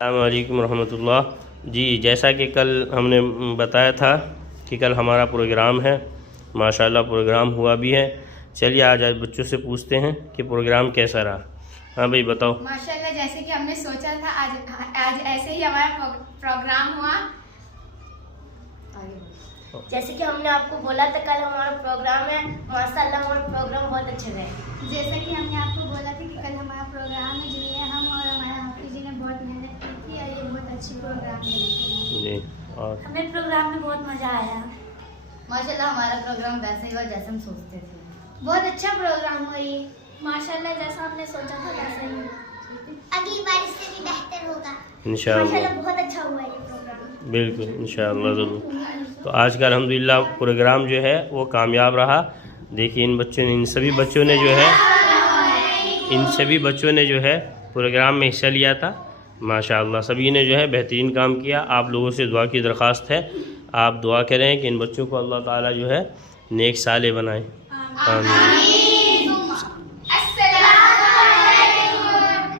السلام علیکم ورحمۃ اللہ۔ جی جیسا کہ کل ہم نے بتایا تھا کہ کل ہمارا پروگرام ہے، ماشاءاللہ پروگرام ہوا بھی ہے۔ چلیے آج بچوں سے پوچھتے ہیں کہ پروگرام کیسا رہا۔ ہاں بھائی بتاؤ۔ ماشاءاللہ جیسے کہ ہم نے سوچا تھا آج ایسے ہی ہمارا پروگرام ہوا۔ جیسے کہ ہم نے آپ کو بولا تھا کل ہمارا پروگرام ہے، ماشاءاللہ ہمارا پروگرام بہت اچھا رہا۔ جیسا کہ ہم نے آپ کو بولا تھا کہ کل ہمارا پروگرام ہے، جن میں ہم اور ہمارے حافظ جی نے بہت محنت کی تھی اور یہ بہت اچھی پروگرام ہے۔ جی اور ہمیں پروگرام میں بہت مزہ آیا۔ ماشاءاللہ ہمارا پروگرام ویسے ہی ہوا جیسے ہم سوچتے تھے۔ بہت اچھا پروگرام ہوا یہ، ماشاءاللہ جیسا ہم نے سوچا تھا ویسا ہی اگلی بار اس سے بھی بہتر ہوگا۔ انشاءاللہ ماشاءاللہ بہت اچھا ہوا یہ پروگرام۔ بالکل انشاءاللہ ضرور۔ تو آج کا الحمدللہ پروگرام جو ہے وہ کامیاب رہا۔ دیکھیے ان سبھی بچوں نے جو ہے پروگرام میں حصہ لیا تھا۔ ماشاءاللہ سبھی نے جو ہے بہترین کام کیا۔ آپ لوگوں سے دعا کی درخواست ہے، آپ دعا کریں کہ ان بچوں کو اللہ تعالیٰ جو ہے نیک صالح بنائیں۔ آمین۔